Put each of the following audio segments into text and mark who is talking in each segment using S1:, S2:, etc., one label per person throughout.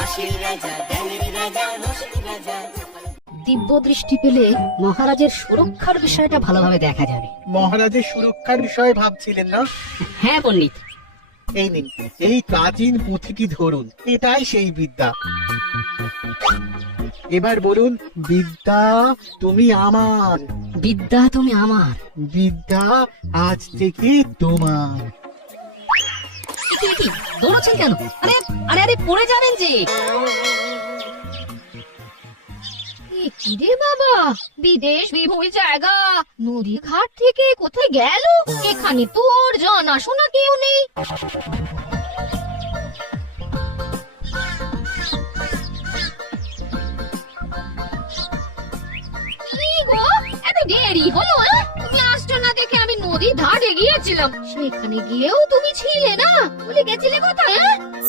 S1: দিব্য দৃষ্টি পেলে মহারাজের সুরক্ষার বিষয়টা ভালোভাবে দেখা যাবে।
S2: মহারাজের সুরক্ষার বিষয়ে ভাবছিলেন না?
S1: হ্যাঁ পণ্ডিত।
S2: এই নিন, এই প্রাচীন পুঁথিটি ধরুন, এটাই সেই বিদ্যা। এবার বলুন, বিদ্যা তুমি আমার।
S1: বিদ্যা তুমি আমার।
S2: বিদ্যা আজ থেকে তোমার।
S1: দৌড়াচ্ছেন কেন? আরে আরে আরে পড়ে যাবেন যে।
S3: কিরে বাবা, বিদেশ বিভুল জায়গা, নদী ঘাট থেকে কোথায় গেল? এখানে তোর জানাশোনা কেউ নেই। কি গো, এত দেরি হলো? তুমি আসছো না দেখে আমি নদীর ধারে গিয়েছিলাম। সেখানে গিয়েও তুমি ছিলে না, বলে গেছিলে কোথায়?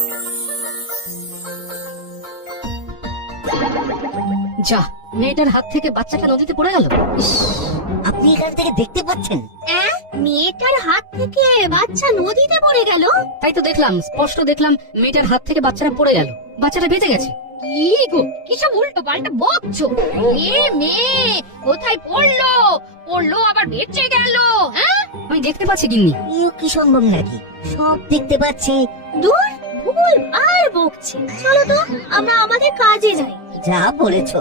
S1: যা, মেয়েটার হাত থেকে বাচ্চাটা নদীতে পড়ে গেল।
S4: আপনি এখান থেকে দেখতে পাচ্ছেন?
S3: মেয়েটার হাত থেকে বাচ্চা নদীতে পড়ে গেল?
S1: তাই তো দেখলাম, স্পষ্ট দেখলাম মেয়েটার হাত থেকে বাচ্চাটা পড়ে গেল, বাচ্চাটা বেঁচে গেছে।
S3: কি গো, কিসব উল্টো পাল্টা বকছো? মেয়ে কোথায় পড়লো? পড়লো আবার বেঁচে গেল? হ্যাঁ,
S1: আমি দেখতে পাচ্ছি গিন্নি।
S4: ইউ কি সম্ভব নাকি? সব দেখতে পাচ্ছি।
S3: দূর, ভুল আর বকছে। চলো তো আমরা আমাদের কাজে যাই।
S4: যা বলেছো।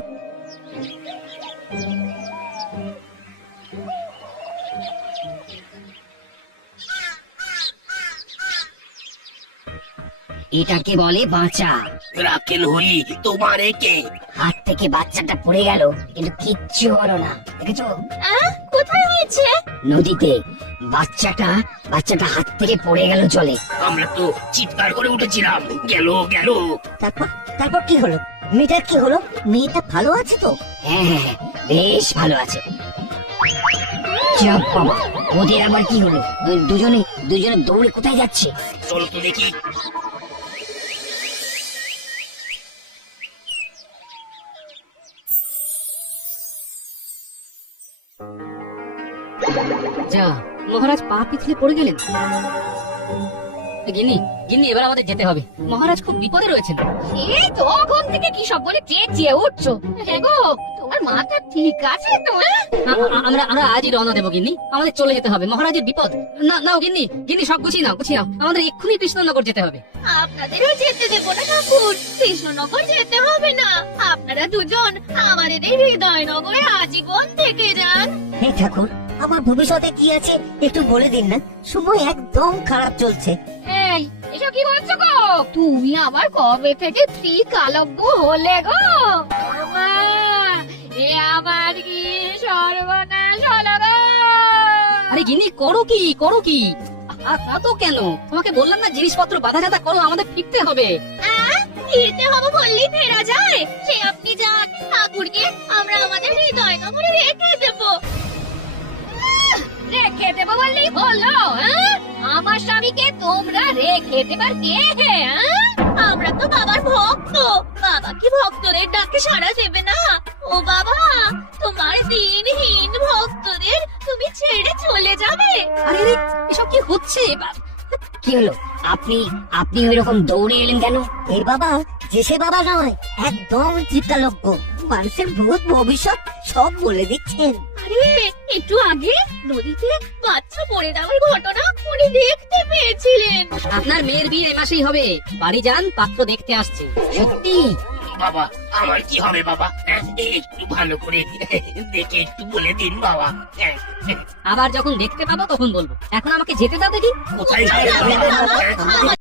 S1: এটাকে বলে বাঁচা।
S5: রাখেন হলি তোমার একে।
S4: হাত থেকে বাচ্চাটা পড়ে গেল, কিন্তু কিচ্ছু হলো না। দেখেছো?
S3: কোথায় হয়েছে?
S4: নদীতে। বাচ্চাটা হাত থেকে পড়ে গেল জলে।
S5: আমরা তো চিৎকার করে উঠেছিলাম, গেল গেল।
S4: তারপর কি হলো? মেয়েটার কি হলো? মেয়েটা ভালো আছে তো? হ্যাঁ, বেশ ভালো আছে। যাক বাবা, ওদের আবার কি হলো? দুজনে দৌড়ে কোথায় যাচ্ছে?
S5: চলো তো দেখি।
S1: যা, মহারাজ পা পিছলে পড়ে গেলেন। গিন্নি গিন্নি, এবার আমাদের যেতে হবে, মহারাজ খুব বিপদে রয়েছেন।
S3: এই তখন থেকে কি সব বলে চেঁচিয়ে উঠছো? হ্যাঁ গো, তোমার মাথা ঠিক আছে তো?
S1: আমরা আজই রওনা দেবো গিন্নি, আমাদের চলে যেতে হবে, মহারাজের বিপদ। নাও গিন্নি, গিন্নি সব গুছিয়ে নাও, আমাদের এক্ষুনি কৃষ্ণনগর যেতে হবে।
S3: আপনাদেরও যেতে দেবো না ঠাকুর, কৃষ্ণনগর যেতে হবে না। আপনারা দুজন আমাদের এই হৃদয়নগরে আজীবন থেকে যান।
S4: হে ঠাকুর, আমার ভবিষ্যতে কি আছে একটু বলে দিন না, সময় একদম খারাপ চলছে।
S3: এই, এসব কি বলছো গো? তুমি আবার কবে থেকে ত্রিকালজ্ঞ হলে গো? মা, এ আমার কি সর্বনাশ হলো গো?
S1: আরে গিন্নি, করো কি এত কেন? তোমাকে বললাম না, জিনিসপত্র বাধা যাতা করো, আমাদের ফিরতে হবে।
S3: ফিরতে হবে বললেই ফেরা যায়? সে আপনি যান, ঠাকুরকে আমরা আমাদের হৃদয়নগরে রেখে দেবো। রেখে দেবো বললেই হলো? আমার স্বামীকে তোমরা রেখে দেবার কে? আমরা তো বাবার ভক্ত, বাবা কি ভক্তদের ডাকে সাড়া দেবে না? ও বাবা, তোমার দিনহীন ভক্তদের তুমি ছেড়ে চলে যাবে?
S1: আরে এসব কি হচ্ছে?
S4: কি হলো? আপনি ওই রকম দৌড়ে এলেন কেন? এই বাবা যে সে বাবা নয়, একদম চিত্তালজ্ঞ, মানুষের ভূত ভবিষ্যৎ সব বলে দিচ্ছেন।
S3: আরে একটু আগে নদীতে বাচ্চা পড়ে যাওয়ার ঘটনা উনি দেখতে পেয়েছিলেন।
S1: আপনার মেয়ের বিয়ে এই মাসেই হবে, বাড়ি যান, পাত্র দেখতে আসছে।
S4: সত্যি?
S5: বাবা, আমার কি হবে বাবা? একটু ভালো করে দেখে একটু বলে দিন বাবা।
S1: আবার যখন দেখতে পাবো তখন বলবো, এখন আমাকে যেতে দাও দেখি।
S5: কোথায় যাবে বাবা?